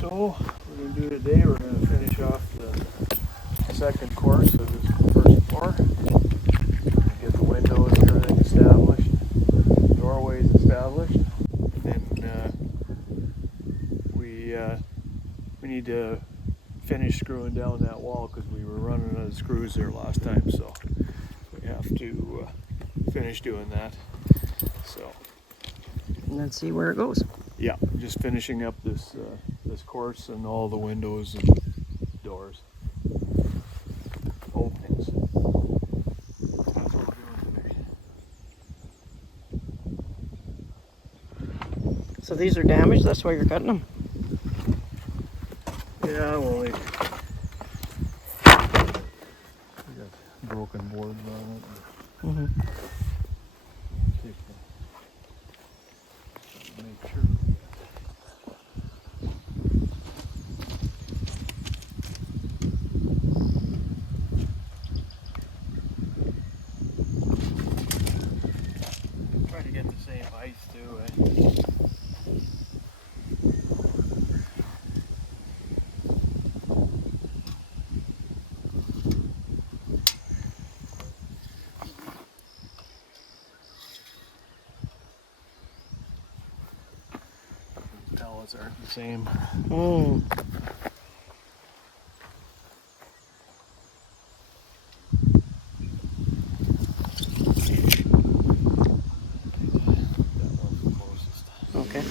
So, we're going to do today, we're going to finish off the second course of this first floor. Get the windows and everything established, doorways established. And then we need to finish screwing down that wall because we were running out of screws there last time, so we have to finish doing that. So, and let's see where it goes. Yeah, just finishing up this this course and all the windows and doors, openings. That's what we're doing today. So these are damaged, that's why you're cutting them? Yeah, well, we got broken boards on it. Mm-hmm. Make sure. Try to get the same height too, eh? Pallets aren't the same. Mm. Okay.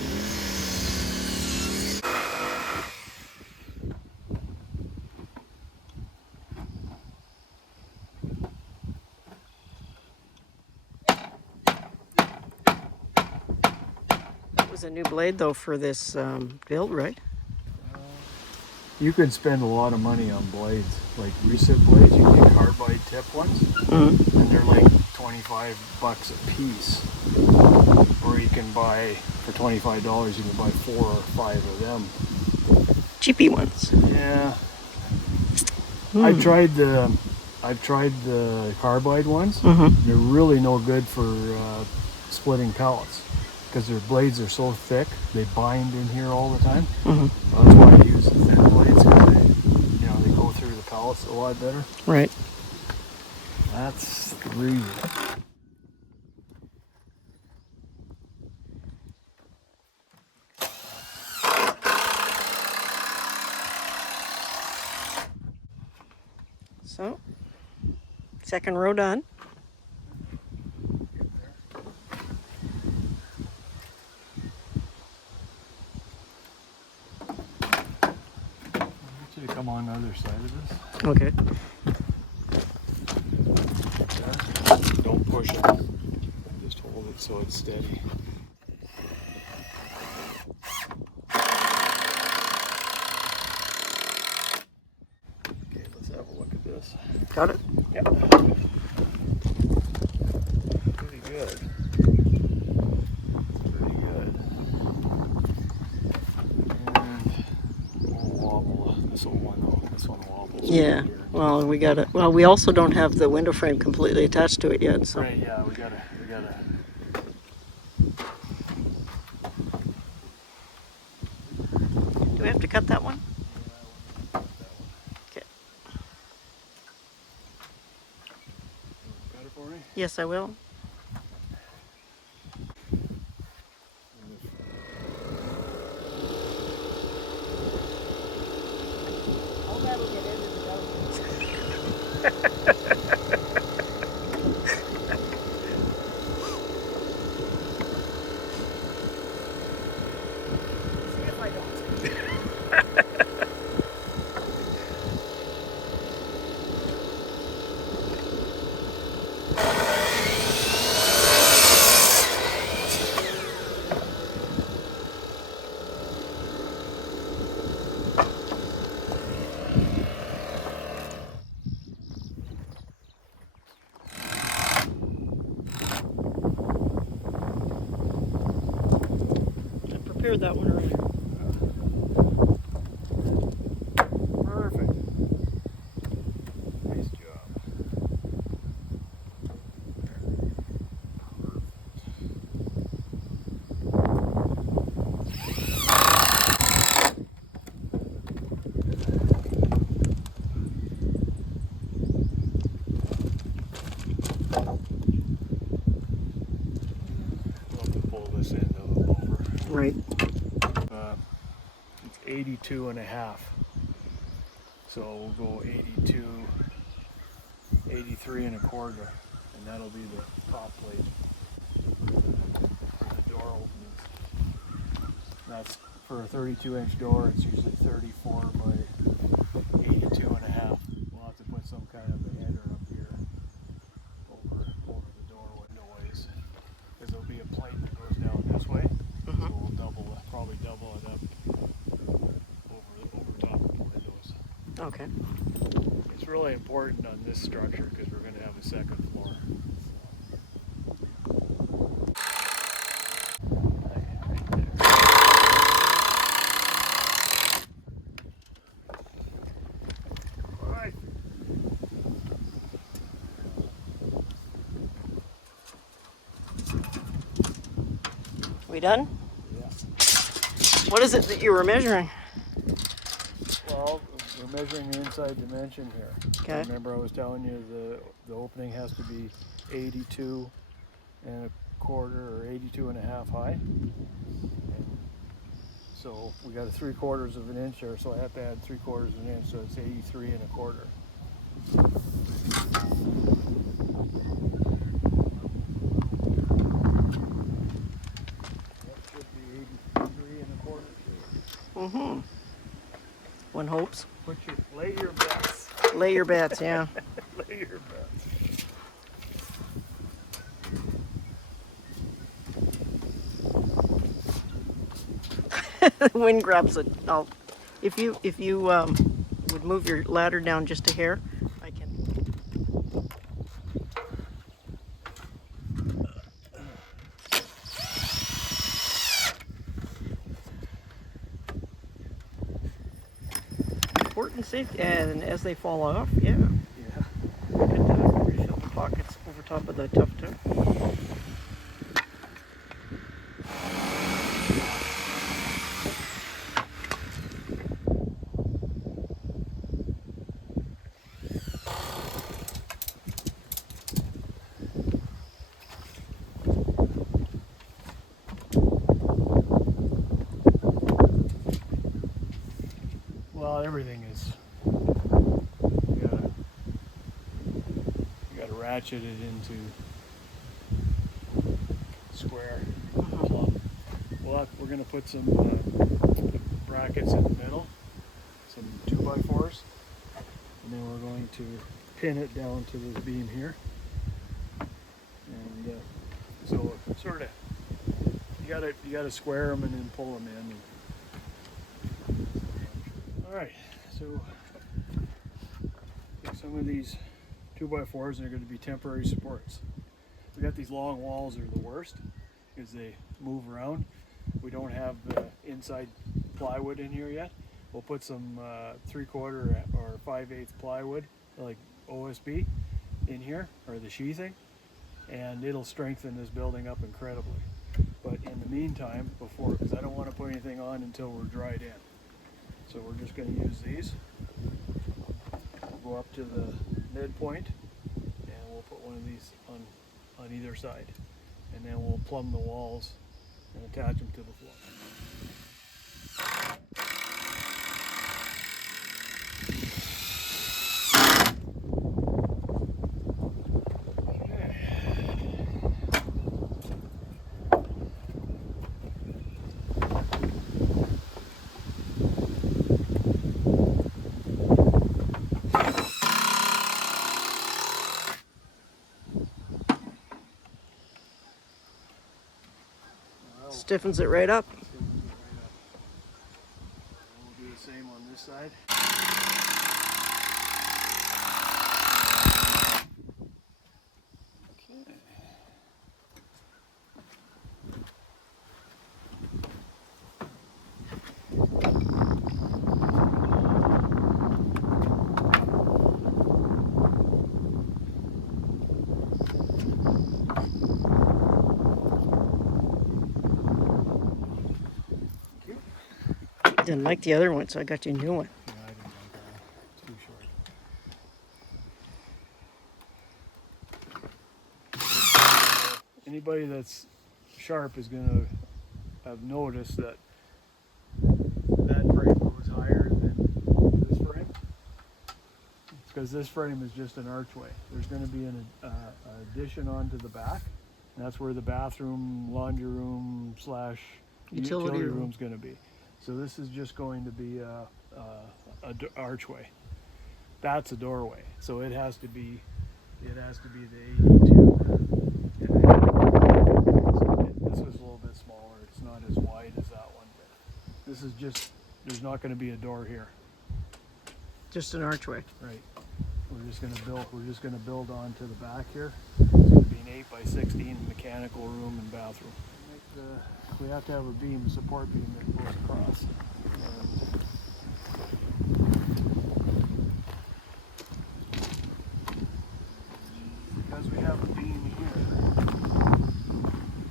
That was a new blade though for this build, right? You can spend a lot of money on blades, like reset blades. You can get carbide tip ones, and they're like $25 a piece. Or you can buy for $25. You can buy 4 or 5 of them. Cheapy ones. Yeah. I've tried the carbide ones. They're really no good for splitting pallets because their blades are so thick. They bind in here all the time. That's why I use the thin blades because they go through the pallets a lot better. Right. That's the reason. So, second row done. Should have come on the other side of this. Okay. Don't push it. Just hold it so it's steady. Okay, let's have a look at this. Got it? Yeah. Pretty good. Pretty good. And we'll wobble this old one though. This one wobbles. Yeah. Well, we also don't have the window frame completely attached to it yet, so. Right, yeah, we gotta. Do we have to cut that one? Okay. Got it for me? Yes, I will. All that'll get into the dog. See if I don't. I prepared that one earlier. Perfect. Nice job. 82 and a half. So we'll go 82, 83 and a quarter, and that'll be the top plate. The door openings. That's for a 32-inch door. It's usually 34 by 82 and a half. We'll have to put some kind of a header up here over the door window ways, because there'll be a plate that goes down this way. So we'll probably double it up over top of the windows. Okay. It's really important on this structure because we're going to have a second floor. All right. We done? Yeah. What is it that you were measuring? Well, we're measuring the inside dimension here. Okay. Remember I was telling you the opening has to be 82 and a quarter or 82 and a half high. And so we got a 3/4 of an inch there, so I have to add 3/4 of an inch, so it's 83 and a quarter. That should be 83 and a quarter too. Mm-hmm. One hopes. Lay your bets. Lay your bets, yeah. Lay your bets. The wind grabs it. If you would move your ladder down just a hair, I can. Important safety, and as they fall off, yeah. Yeah. Refill the pockets over top of the tough tip. Well, everything is. You gotta ratchet it into square. We're gonna put some brackets in the middle, some 2x4s, and then we're going to pin it down to this beam here. And so sort of, you gotta square them and then pull them in. All right, so some of these 2x4s are going to be temporary supports. We got these long walls are the worst because they move around. We don't have the inside plywood in here yet. We'll put some 3/4 or 5/8 plywood like OSB in here, or the sheathing, and it'll strengthen this building up incredibly. But in the meantime, because I don't want to put anything on until we're dried in. So we're just going to use these. We'll go up to the midpoint, and we'll put one of these on either side. And then we'll plumb the walls and attach them to the floor. Stiffens it right up. We'll do the same on this side. Okay. Didn't like the other one, so I got you a new one. Yeah, I didn't like that one. It's too short. Anybody that's sharp is going to have noticed that frame because this frame is just an archway. There's going to be an addition onto the back, and that's where the bathroom, laundry room slash utility room is going to be. So this is just going to be a archway. That's a doorway, so it has to be the 82. This is a little bit smaller. It's not as wide as that one. But this is just, there's not going to be a door here. Just an archway. Right. We're just going to build onto the back here. It's going to be an 8x16 mechanical room and bathroom. We have to have a beam, a support beam that goes across. Because we have a beam here,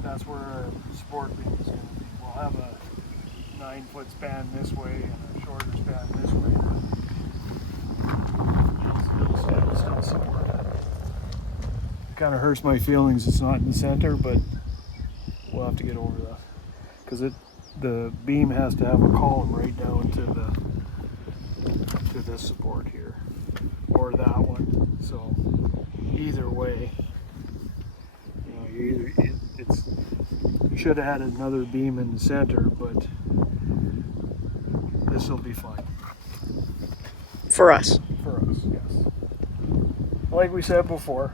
that's where our support beam is going to be. We'll have a 9-foot span this way and a shorter span this way. It'll still support it. It kind of hurts my feelings it's not in the center, but we'll have to get over that. Because the beam has to have a column right down to this support here, or that one. So either way, you should have had another beam in the center, but this will be fine. For us. For us, yes. Like we said before,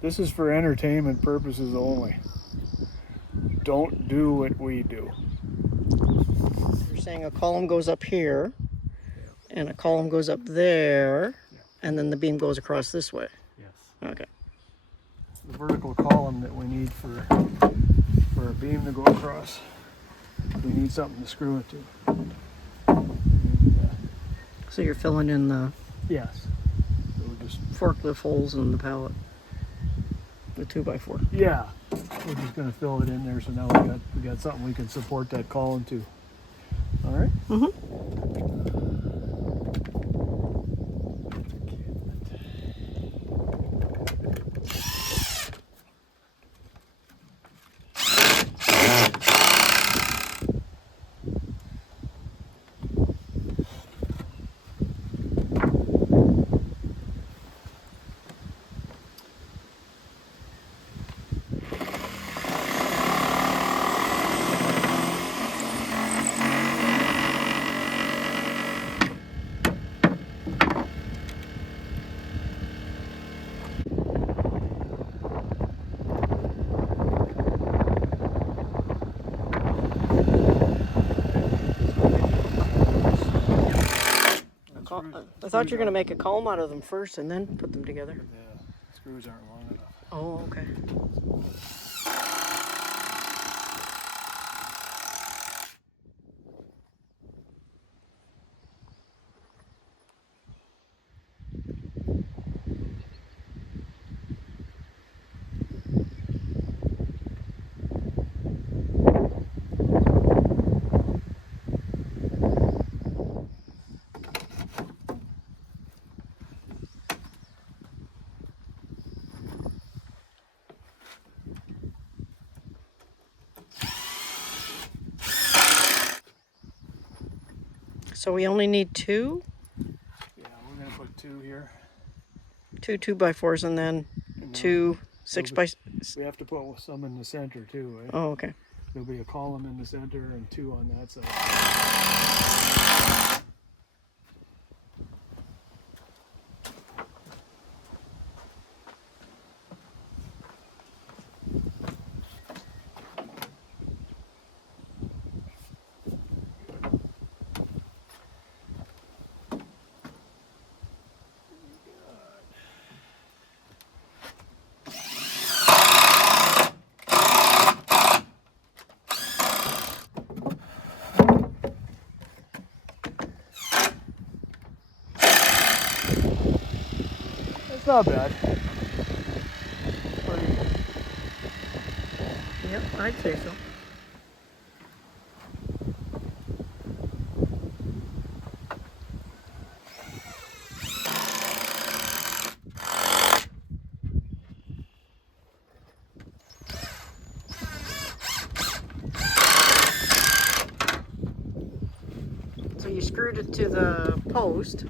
this is for entertainment purposes only. Don't do what we do. You're saying a column goes up here, and a column goes up there, and then the beam goes across this way. Yes. Okay. The vertical column that we need for a beam to go across, we need something to screw it to. So you're filling in the Yes. So we're just, forklift holes in the pallet. The 2x4. yeah. We're just going to fill it in there, so now we got something we can support that column to. All right. I thought you were going to make a column out of them first and then put them together. The screws aren't long enough. Oh, okay. So we only need two? Yeah, we're going to put two here. Two 2x4s and then two 6x... We have to put some in the center too, right? Oh, okay. There'll be a column in the center and two on that side. It's not bad. Pretty good. Yep, I'd say so. So you screwed it to the post.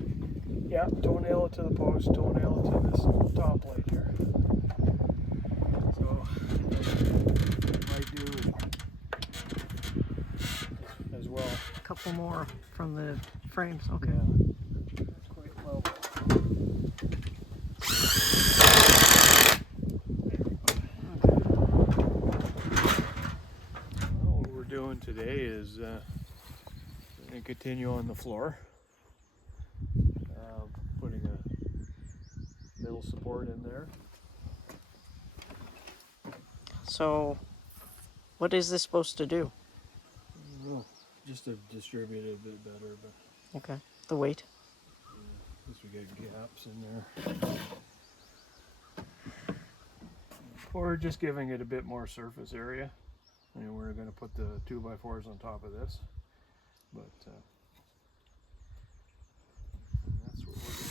Yeah, toenail it to the post, toenail it to this top plate here. So, what I might do as well. A couple more from the frames. Okay. Yeah, that's quite low. Well, what we're doing today is going to continue on the floor. Putting a middle support in there. So, what is this supposed to do? Just to distribute it a bit better, but Okay. The weight. at least we get gaps in there. Or just giving it a bit more surface area. And we're going to put the 2x4s on top of this. But that's what we're doing.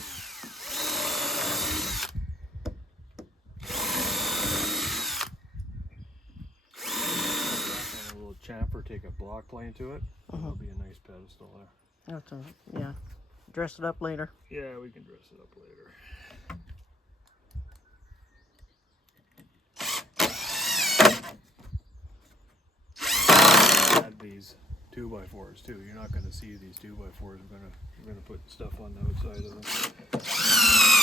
And a little chamfer, take a block plane to it. That'll be a nice pedestal there. That's yeah. Dress it up later. Yeah, we can dress it up later. Add these 2x4s too. You're not going to see these 2x4s. We're going to put stuff on the outside of them.